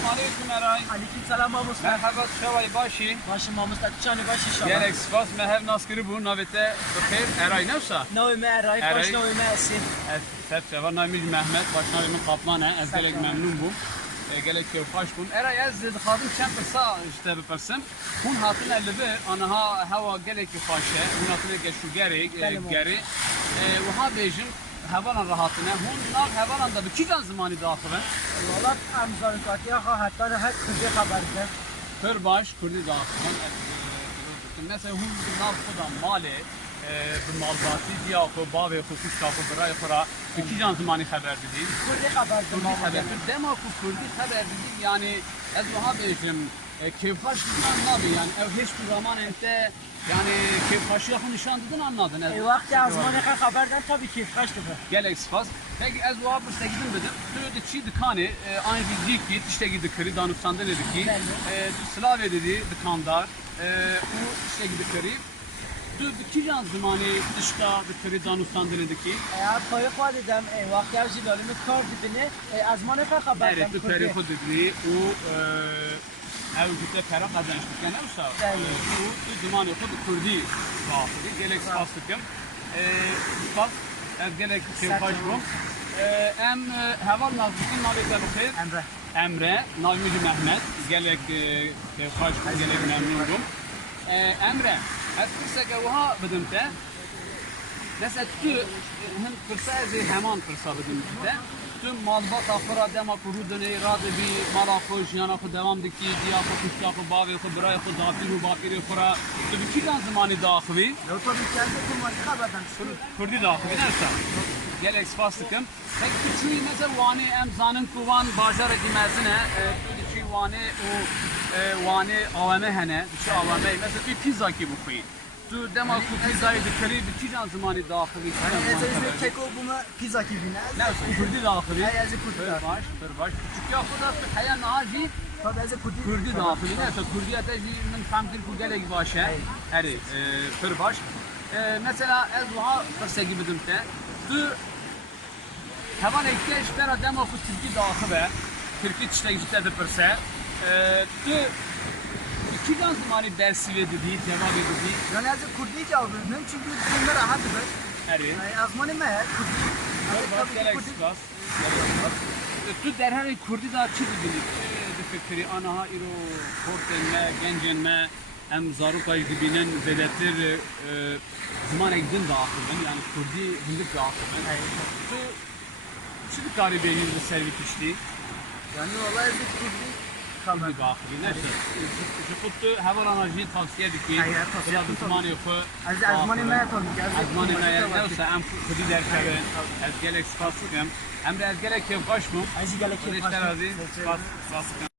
Selam aleyküm Eray. Aleyküm selam Mamus. Merhaba şavay başı. Başım Mamus tatçani başı şaba. Gerek spas mehev naskırı bu navete bخير Eray nefsa. Navime Eray, Eray. baş navime Esin. Sep şava namij Mehmet başnavim Kaplan ez gelek memnun bu. Gelek kevfaş bun. Eray ez dixadim çem persa işte bepirsim. Hun hatın elve anaha hava gelek faşe. Hun hatın geşu geri geri. Ve ha bejim hevalan rahatına. Hun nav hevalan da bir can zamanı daxılı. Valla amzanı katiya hatta da her kızı haberdir. Kırbaş kurdi daxılı. Mesela hun nav kudan mali به مالباتی دیا کو باوی خو خوش تا کو برای خورا کی جان زمانی خبر بدید Kurdی haberdir. کردی خبر بدید دما کو کردی خبر بدید yani از وها بیشم kevfaş nişan nabi yani ev hiç bir zaman ente yani kevfaşı yakın nişan dedin anladın ez Vakti azmanı haberden tabii ki kaçtı bu. gelek spas peki ez vha bu segidin dedim söyledi çi dükkanı aynı bir dik git işte gidi kırı danusanda dedi ki Slavya dedi dükandar o işte gidi kırı ki can zamanı dışta bir kırı danusanda dedi ki Ya koyu koy dedim vakti avcılarımı kar dibini azmanı haberden. Evet, bu tarih dedi o evde para kazanmıştık yani olsa o zaman okudu Kurdi bahsedi gelek fastıkım bak gelek kevfaş bu em heval nazlıkın nabiyete bخير Emre Navimci Mehmet gelek kevfaş gelek memnunum Emre eskirse ki oha bedimte mesela tu hem fırsa ezi hemen fırsa bedimte tüm malbat afra dema kuru döneyi radı bir mala koş yana ku devam diki diya ku kuşya ku bavi ku bray ku dafir ku bafiri kura tu bir kan zamanı dağıvi Yok tabii kendi kurması haberden. kurdi dağıvi nerede gel eksfastıkım peki küçüğü mesela vani em zanın kuvan bajar edimezine küçüğü vani o vani avame hene şu avame mesela bir pizza ki bu kuyi tu dema ku pizzayı dikleri bir can zamanı dağıvi Yani keko bunu pizza gibi ne? ne kurdi dağıvi Hayazı kurdi. Baş küçük ya kadar hayan nazi Tabii azı kurdi. Kurdi dağıtı ne? Kurdiyete min famkin ku gelek başa. Eri baş. Mesela ez vaha fırsa gibi dümte. Tu hevan ekte işler demo ku Türkiye dağıtı be. Türkiye işte işte de fırsa. Tu iki gün zamanı dersi ve dedi, cevap dedi. Yani azı kurdi ki aldım çünkü bunlar rahattır. Eri. Azmanı meğer kurdi. Bak gelek spas. Tu derhal Kurdi da çi dedi. Fikri anaha iro kortenme, gencenme, em zarukayı dibinen zedetir zaman ekdin dağıtırdım yani Kurdi hindik dağıtırdım. Tu şimdi garibi yüzde servi kişti. Yani vallahi azı kurdi. Kurdi dağıtırdım. Ne şey? Jukuttu heval anajini tavsiye ediki. Ya bu zaman yok. Azmanı meğer tabii ki. Azmanı meğer ne olsa em Kurdi derkebe. Ez gelek spasıkım. Hem de ez gelek kevkaş mı? Azı gelek İşler aziz. Spasıkım.